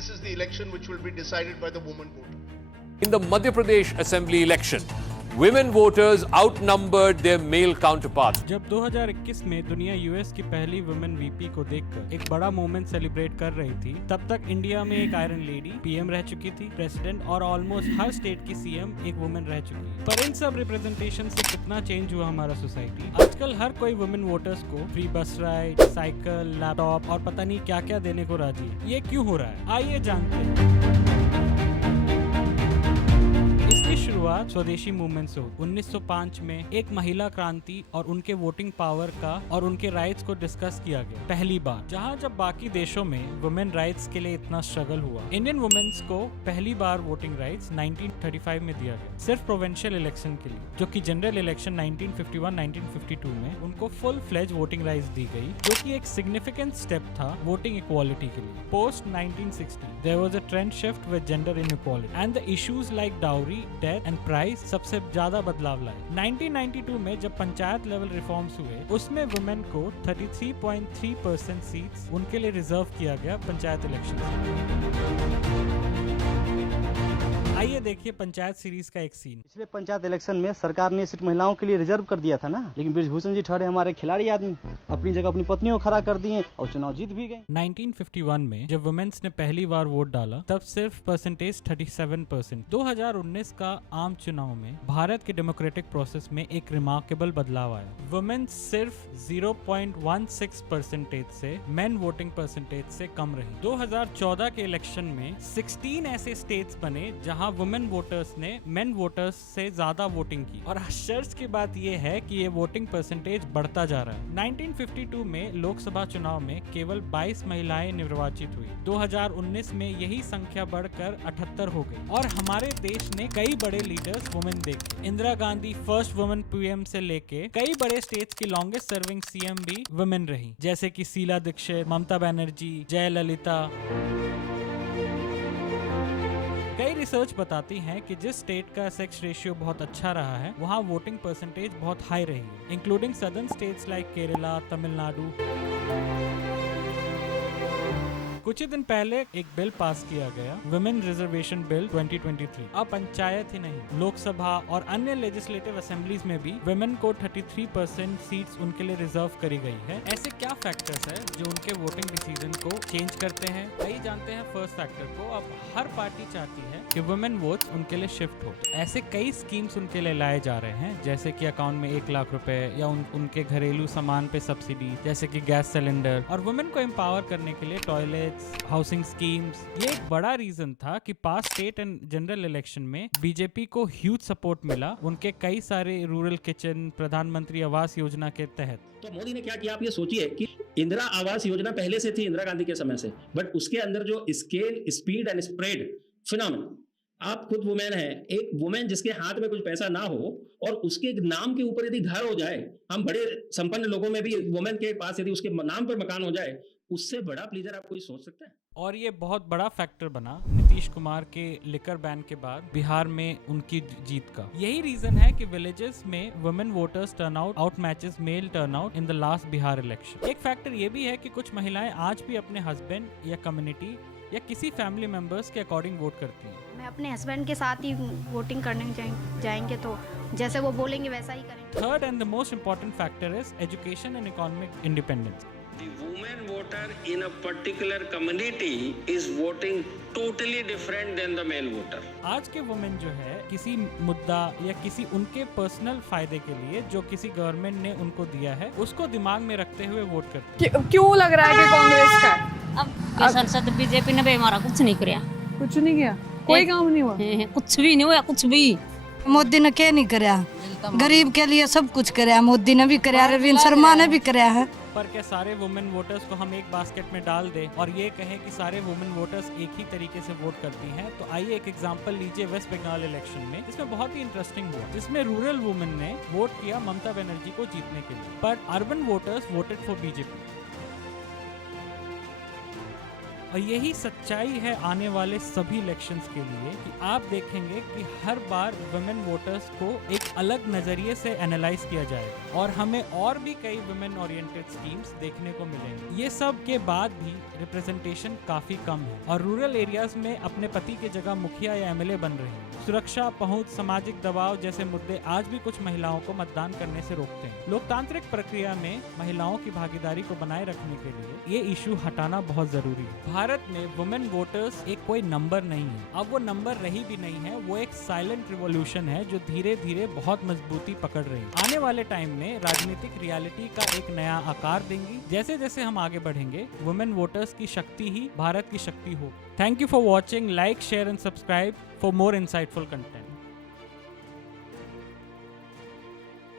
this is the election which will be decided by the woman voter. In the Madhya Pradesh Assembly election, women voters outnumbered their male counterparts. जब 2021 में दुनिया US की पहली women VP को देखकर एक बड़ा मोमेंट सेलिब्रेट कर रही थी, तब तक इंडिया में एक आयरन लेडी पीएम रह चुकी थी, प्रेसिडेंट और ऑलमोस्ट हर स्टेट की सीएम एक वुमेन रह चुकी है। पर इन सब रिप्रेजेंटेशन से कितना चेंज हुआ हमारा सोसाइटी। आजकल हर कोई वुमेन वोटर्स को फ्री बस राइड, साइकिल, लैपटॉप और पता नहीं क्या क्या देने को राजी है। ये क्यों हो रहा है, आइए जानते हैं। इसकी शुरुआत स्वदेशी मूवमेंट से हुई। 1905 में एक महिला क्रांति और उनके वोटिंग पावर का और उनके राइट्स को डिस्कस किया गया पहली बार। जहां जब बाकी देशों में वुमेन राइट्स के लिए इतना स्ट्रगल हुआ, इंडियन वुमेन्स को पहली बार वोटिंग राइट्स 1935 में दिया गया, सिर्फ प्रोविंशियल इलेक्शन के लिए, जो कि जनरल इलेक्शन 1951-1952 में उनको फुल फ्लेज वोटिंग राइट्स दी गई, जो कि एक सिग्निफिकेंट स्टेप था वोटिंग इक्वालिटी के लिए। Post 1960 there was a trend shift with gender inequality and the issues like dowry, death and price सबसे ज्यादा बदलाव लाए। 1992 में जब पंचायत लेवल रिफॉर्म्स हुए, उसमें वुमेन को 33.3% सीट्स उनके लिए रिजर्व किया गया पंचायत इलेक्शन। आइए देखिए पंचायत सीरीज का एक सीन। पिछले पंचायत इलेक्शन में सरकार ने सीट महिलाओं के लिए रिजर्व कर दिया था ना, लेकिन बृजभूषण जी ठहरे हमारे खिलाड़ी आदमी, अपनी जगह अपनी पत्नियों को खड़ा कर दिए और चुनाव जीत भी गए। 1951 में जब वुमेन्स ने पहली बार वोट डाला, तब सिर्फ परसेंटेज 37%। 2019 का आम चुनाव में भारत के डेमोक्रेटिक प्रोसेस में एक रिमार्केबल बदलाव आया। वुमेन्स सिर्फ 0.16% से मेन वोटिंग परसेंटेज से कम रही। 2014 के इलेक्शन में 16 ऐसे स्टेट्स बने जहां वुमेन वोटर्स ने मेन वोटर्स से ज्यादा वोटिंग की, और आश्चर्य की बात यह है कि ये वोटिंग परसेंटेज बढ़ता जा रहा है। 1952 में लोकसभा चुनाव में केवल 22 महिलाएं निर्वाचित हुई। 2019 में यही संख्या बढ़कर 78 हो गई, और हमारे देश ने कई बड़े लीडर्स वुमेन देखे। Indira Gandhi first women PM से लेके कई बड़े स्टेट्स की लॉन्गेस्ट सर्विंग सीएम भी वुमेन रही, जैसे कि शीला दीक्षित, ममता बनर्जी, जयललिता। कई रिसर्च बताती है कि जिस स्टेट का सेक्स रेशियो बहुत अच्छा रहा है, वहाँ वोटिंग परसेंटेज बहुत हाई रही है, including southern states like Kerala, Tamil Nadu. कुछ ही दिन पहले एक बिल पास किया गया, वुमेन रिजर्वेशन बिल 2023। अब पंचायत ही नहीं, लोकसभा और अन्य लेजिस्लेटिव असेंबलीज में भी वुमेन को 33% सीट्स उनके लिए रिजर्व करी गई है। ऐसे क्या फैक्टर्स है जो उनके वोटिंग डिसीजन को चेंज करते हैं? आइए जानते हैं फर्स्ट फैक्टर को। अब हर पार्टी चाहती है कि वुमेन वोट्स उनके लिए शिफ्ट हो। ऐसे कई स्कीम्स उनके लिए लाए जा रहे हैं, जैसे कि अकाउंट में 1 लाख रुपए, या उनके घरेलू सामान पे सब्सिडी, जैसे कि गैस सिलेंडर, और वुमेन को एम्पावर करने के लिए टॉयलेट, हाउसिंग स्कीम्स। ये एक बड़ा रीजन था कि past state and general election में बीजेपी को ह्यूज सपोर्ट मिला उनके कई सारे रूरल किचन, प्रधानमंत्री आवास योजना के तहत। तो मोदी ने क्या किया, आप ये सोचिए कि इंदिरा आवास योजना पहले से थी इंदिरा गांधी के समय से, बट उसके अंदर जो scale, speed and spread phenomenon, आप खुद वुमेन है, एक वुमेन जिसके हाथ में कुछ पैसा ना हो और उसके नाम के ऊपर यदि घर हो जाए, हम बड़े संपन्न लोगों में भी वुमेन के पास यदि उसके नाम पर मकान हो जाए, उससे बड़ा प्लीजर आप कोई सोच सकते हैं? और ये बहुत बड़ा फैक्टर बना नीतीश कुमार के लिकर बैन के बाद बिहार में उनकी जीत का। यही रीजन है कि विलेजेस में women voters turnout outmatches male turnout in the last Bihar election. एक फैक्टर ये भी है कि कुछ महिलाएं आज भी अपने हस्बैंड या कम्युनिटी या किसी फैमिली मेंबर्स के अकॉर्डिंग वोट करती हैं। मैं अपने हस्बैंड के साथ ही वोटिंग करने जाएंगे, तो जैसे वो बोलेंगे वैसा ही करेंगे। Third and the most important factor is education and economic independence. The woman voter in a particular community is voting totally different than the male voter. आज के वुमेन जो है किसी मुद्दा या किसी उनके पर्सनल फायदे के लिए जो किसी गवर्नमेंट ने उनको दिया है, उसको दिमाग में रखते हुए वोट करती है। क्यों लग रहा है कि कांग्रेस का? अब संसद बीजेपी ने भी हमारा कुछ नहीं किया, कुछ नहीं किया, कोई काम नहीं हुआ, कुछ भी नहीं हुआ, कुछ भी। मोदी ने क्या नहीं कराया, गरीब के लिए सब कुछ कराया, मोदी ने भी कराया, रविंद्र शर्मा ने भी कराया है। पर क्या सारे वुमेन वोटर्स को हम एक बास्केट में डाल दें और ये कहें कि सारे वुमेन वोटर्स एक ही तरीके से वोट करती हैं? तो आइए एक एग्जांपल लीजिए वेस्ट बंगाल इलेक्शन में, जिसमें बहुत ही इंटरेस्टिंग हुआ, जिसमें रूरल वुमेन ने वोट किया ममता बनर्जी को जीतने के लिए, पर urban voters voted for BJP. और यही सच्चाई है आने वाले सभी इलेक्शंस के लिए कि आप देखेंगे कि हर बार वुमेन वोटर्स को एक अलग नजरिए से एनालाइज किया जाएगा और हमें और भी कई वुमेन ओरिएंटेड स्कीम्स देखने को मिलेंगे। ये सब के बाद भी रिप्रेजेंटेशन काफी कम है और रूरल एरियाज में अपने पति की जगह मुखिया या एमएलए बन रहे हैं। सुरक्षा, पहुंच, सामाजिक दबाव जैसे मुद्दे आज भी कुछ महिलाओं को मतदान करने से रोकते हैं। लोकतांत्रिक प्रक्रिया में महिलाओं की भागीदारी को बनाए रखने के लिए ये इशू हटाना बहुत जरूरी है। भारत में वुमेन वोटर्स एक कोई नंबर नहीं है, अब वो नंबर रही भी नहीं है, वो एक साइलेंट रिवॉल्यूशन है जो धीरे धीरे बहुत मजबूती पकड़ रही है। आने वाले टाइम में राजनीतिक रियलिटी का एक नया आकार देंगी। जैसे जैसे हम आगे बढ़ेंगे, वुमेन वोटर्स की शक्ति ही भारत की शक्ति होगी। Thank you for watching, like, share and subscribe for more insightful content.